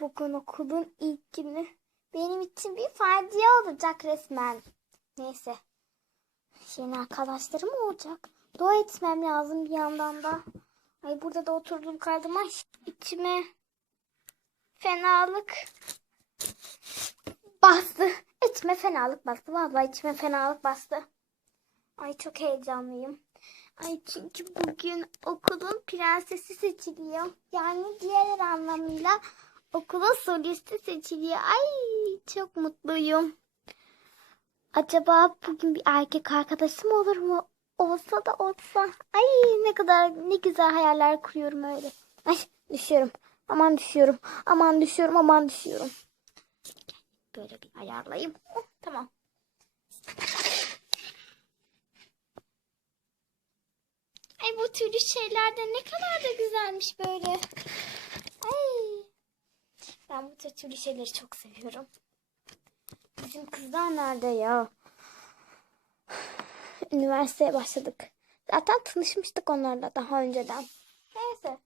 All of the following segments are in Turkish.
Bugün okulun ilk günü. Benim için bir facia olacak resmen. Neyse. Yeni arkadaşlarım olacak. Dua etmem lazım bir yandan da. Ay burada da oturdum kaldım. Ay içime fenalık bastı. İçime fenalık bastı. Vallahi içime fenalık bastı. Ay çok heyecanlıyım. Ay çünkü bugün okulun prensesi seçiliyor. Yani diğer anlamıyla okulun solisti seçiliyor. Ay çok mutluyum. Acaba bugün bir erkek arkadaşım olur mu? Olsa da olsa. Ay ne kadar ne güzel hayaller kuruyorum öyle. Ay düşüyorum. Aman düşüyorum. Aman düşüyorum. Aman düşüyorum. Böyle bir ayarlayayım. Oh, tamam. Ay bu türlü şeyler ne kadar da güzelmiş böyle. Ben bu türlü şeyleri çok seviyorum. Bizim kızlar nerede ya? Üniversiteye başladık. Zaten tanışmıştık onlarla daha önceden. Neyse.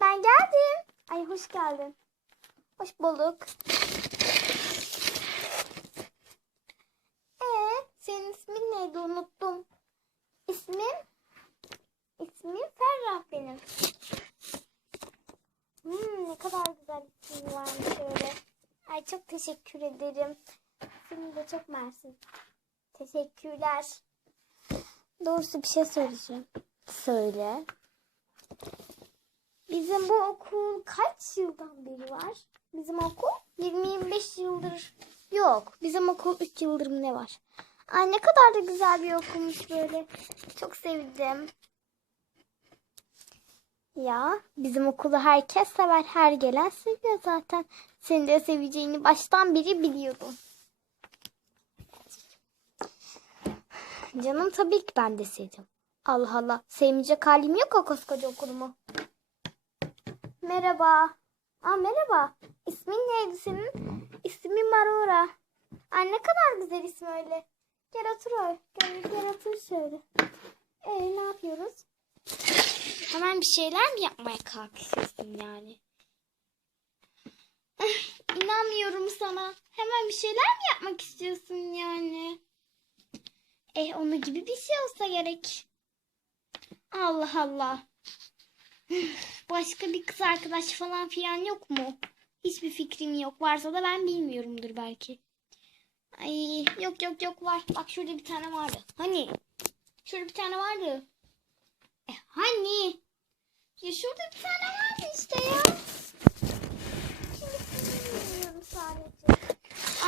Ben geldim. Ay hoş geldin. Hoş bulduk. Ee, senin ismin neydi unuttum. İsmim? İsmim Ferrah benim. Hmm, ne kadar güzel ismin varmış öyle. Ay çok teşekkür ederim. Senin de çok mersi. Teşekkürler. Doğrusu bir şey söyleyeceğim. Söyle. Bizim bu okul kaç yıldan beri var? Bizim okul 20-25 yıldır yok. Bizim okul 3 yıldır mı ne var? Ay ne kadar da güzel bir okulmuş böyle. Çok sevdim. Ya bizim okulu herkes sever. Her gelen seviyor zaten. Seni de seveceğini baştan beri biliyordum. Canım tabii ki ben de sevdim. Allah Allah. Sevmeyecek halim yok o koskoca okulumu. Merhaba. Aa merhaba. İsmin neydi senin? İsmim Aurora. Aa ne kadar güzel isim öyle. Gel otur öyle. Gel, gel otur şöyle. Ee ne yapıyoruz? Hemen bir şeyler mi yapmaya kalkışıyorsun yani? İnanmıyorum sana. Hemen bir şeyler mi yapmak istiyorsun yani? Eh onu gibi bir şey olsa gerek. Allah Allah. Başka bir kız arkadaş falan filan yok mu? Hiçbir fikrim yok. Varsa da ben bilmiyorumdur belki. Ay yok yok yok var. Bak şurada bir tane vardı. Hani? Şurada bir tane vardı. Hani? Ya şurada bir tane vardı işte ya. Şimdi sadece.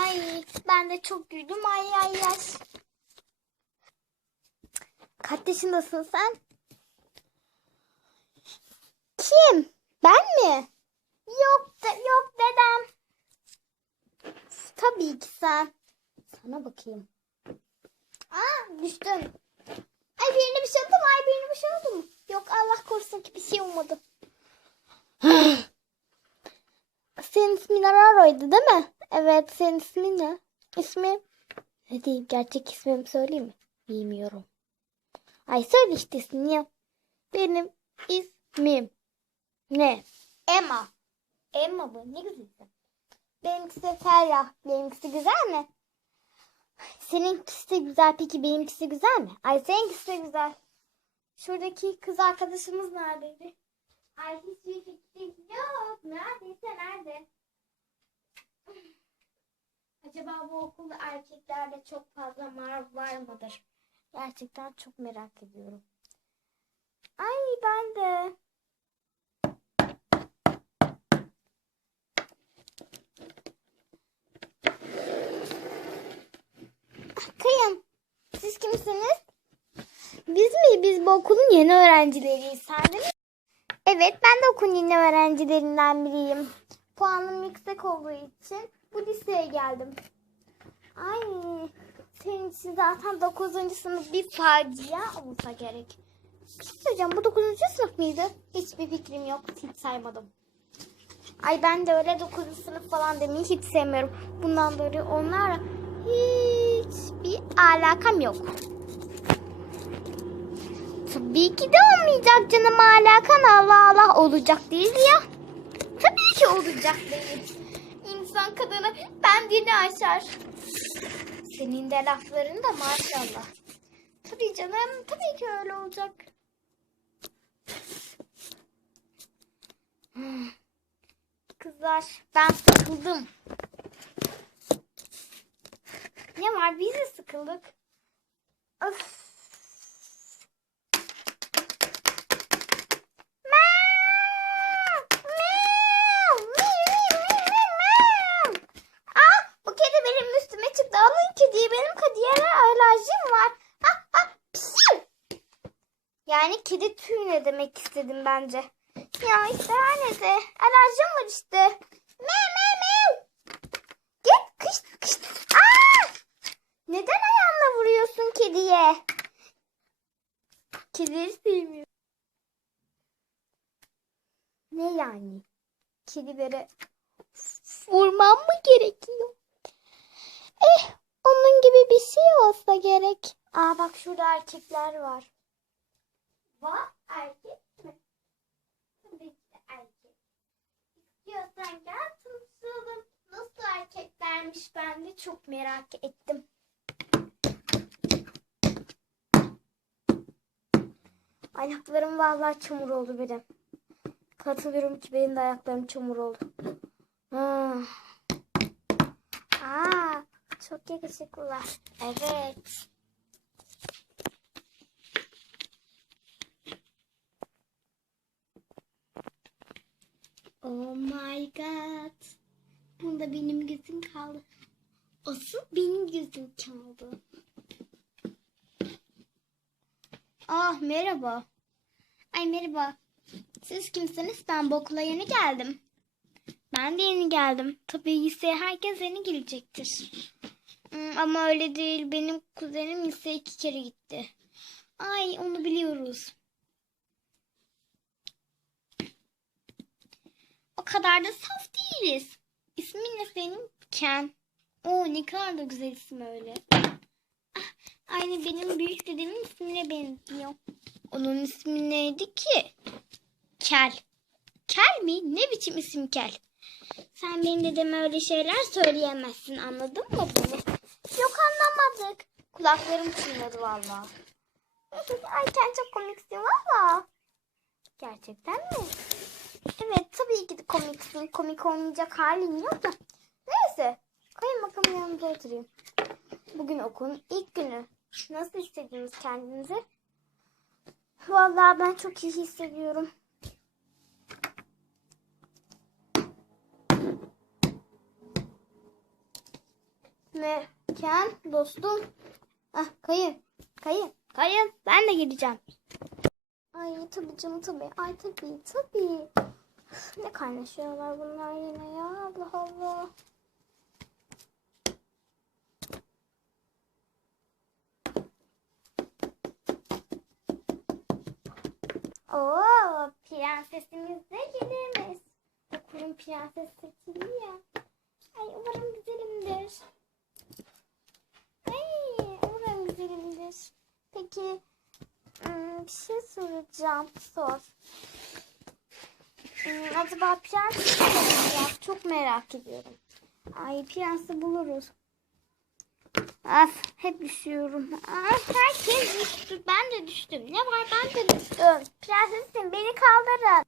Ay ben de çok güldüm. Ay ay ay. Kaç yaşındasın sen? Kim? Ben mi? Yok de, yok dedem. Tabii ki sen. Sana bakayım. Aa düştün. Ay birine bir şey oldu mu? Ay birine bir şey oldu mu? Yok Allah korusun ki bir şey olmadı. senin ismin Araro'ydu değil mi? Evet senin ismin ne? İsmim? Ne diyeyim gerçek ismimi söyleyeyim mi? Bilmiyorum. Ay söyle işte ismini ya. Benim ismim ne? Emma. Emma bu ne güzel isim. Benimkisi Ferah. Benimkisi güzel mi? Seninkisi de güzel peki benimkisi güzel mi? Ay seninkisi de güzel. Şuradaki kız arkadaşımız neredeydi? Ay hiçbir fikrim yok. Neredeyse nerede? Acaba bu okulda erkeklerde çok fazla var, var mıdır? Gerçekten çok merak ediyorum. Ay ben de. Kıyım. Siz kimsiniz? Biz mi? Biz bu okulun yeni öğrencileriyiz. Sen? Evet ben de okulun yeni öğrencilerinden biriyim. Puanım yüksek olduğu için bu liseye geldim. Ay senin için zaten 9. sınıf bir facia olsa gerek. Bir şey söyleyeceğim bu 9. sınıf mıydı? Hiçbir fikrim yok. Hiç saymadım. Ay ben de öyle 9. sınıf falan demeyi hiç sevmiyorum. Bundan dolayı onlarla hiçbir alakam yok. Tabii ki de olmayacak canım alakam. Hakan Allah Allah olacak değil ya. Tabii ki olacak değil. İnsan kadını bendini aşar. Senin de lafların da maşallah. Tabii canım tabii ki öyle olacak. Kızlar ben sıkıldım. Ne var biz de sıkıldık. Of. Meow, meow, meow, meow, meow. Ah, bu kedi benim üstüme çıktı. Alın kediyi. Benim kediye alerjim var. Ah, ah, pişir. Yani kedi tüyü ne demek istedim bence. Ya işte neyse. Alerjim var işte. Meow, meow, meow. Git, kış, kış. Aa! Neden ayağınla vuruyorsun kediye? Kedileri sevmiyorum. Ne yani? Kedilere vurmam mı gerekiyor? Eh, onun gibi bir şey olsa gerek. Aa bak şurada erkekler var. Var erkek mi? Tabii ki erkek. İstiyorsan gel tanışalım. Nasıl erkeklermiş ben de çok merak ettim. Ayaklarım vallahi çamur oldu benim. Katılıyorum ki benim de ayaklarım çamur oldu. Ah. Aa, çok yakışıklılar. Evet. Oh my god. Bunda benim gözüm kaldı. Asıl benim gözüm kaldı. Ah merhaba. Ay merhaba. Siz kimsiniz? Ben bu okula yeni geldim. Ben de yeni geldim. Tabii liseye herkes yeni gelecektir. Hmm, ama öyle değil. Benim kuzenim liseye iki kere gitti. Ay onu biliyoruz. Kadar da saf değiliz. İsmin ne senin? Ken. Oo ne kadar da güzel isim öyle. Ah, aynı benim büyük dedemin ismine benziyor. Onun ismi neydi ki? Kel. Kel mi? Ne biçim isim Kel? Sen benim dedeme öyle şeyler söyleyemezsin. Anladın mı bunu? Yok anlamadık. Kulaklarım çınladı valla. Ay Kel çok komiksin valla. Gerçekten mi? Evet tabii ki de. Komik olmayacak halin yok da. Neyse. Koyun bakalım yanımda oturayım. Bugün okulun ilk günü. Nasıl hissediyorsunuz kendinizi? Vallahi ben çok iyi hissediyorum. Ne? Ken dostum. Ah kayın. Kayın. Kayın. Ben de geleceğim. Ay tabii canım tabii. Ay tabii tabii. Ne kaynaşıyorlar bunlar yine ya. Allah Allah. Oo, prensesimiz de gelirmiş. Okulun prenses seçili ya. Ay umarım güzelimdir. Ay umarım güzelimdir. Peki hmm, bir şey soracağım. Sor. Hmm, acaba prens mi bulacak? Çok merak ediyorum. Ay prensi buluruz. Af hep düşüyorum. Af, herkes düştü. Ben de düştüm. Ne var ben de düştüm. Prensesim beni kaldırın.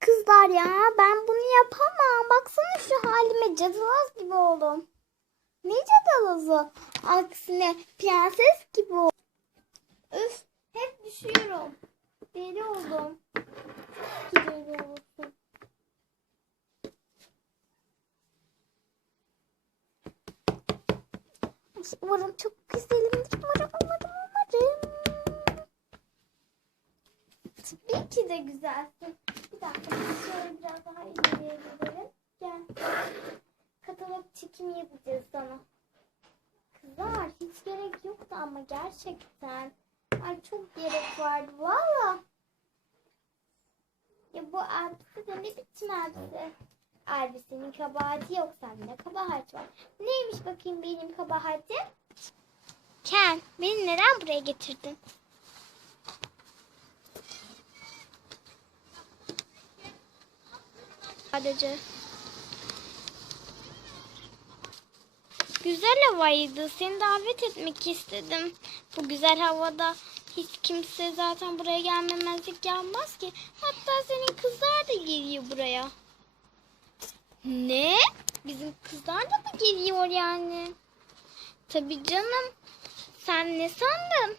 Kızlar ya ben bunu yapamam. Baksana şu halime cadılaz gibi oldum. Ne cadılazı? Aksine prenses gibi oldum. Düşüyorum. Deli oldum. Çok deli. Ay, Umarım çok güzelimdir. Umarım, umarım, umarım. Tabii ki de güzelsin. Bir dakika şöyle biraz daha ileriye gidelim. Gel. Katalog çekimi yapacağız sana. Kızlar hiç gerek yoktu ama gerçekten. Ay çok gerek vardı valla. Ya bu elbise de ne biçim elbise? Elbisenin kabahati yok sende. Kabahat var. Neymiş bakayım benim kabahatim? Ken beni neden buraya getirdin? Sadece. Güzel havaydı. Seni davet etmek istedim. Bu güzel havada hiç kimse zaten buraya gelmemezlik yapmaz ki. Hatta senin kızlar da geliyor buraya. Ne? Bizim kızlar da mı geliyor yani? Tabii canım. Sen ne sandın?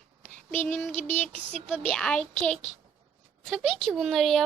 Benim gibi yakışıklı bir erkek. Tabii ki bunları yap.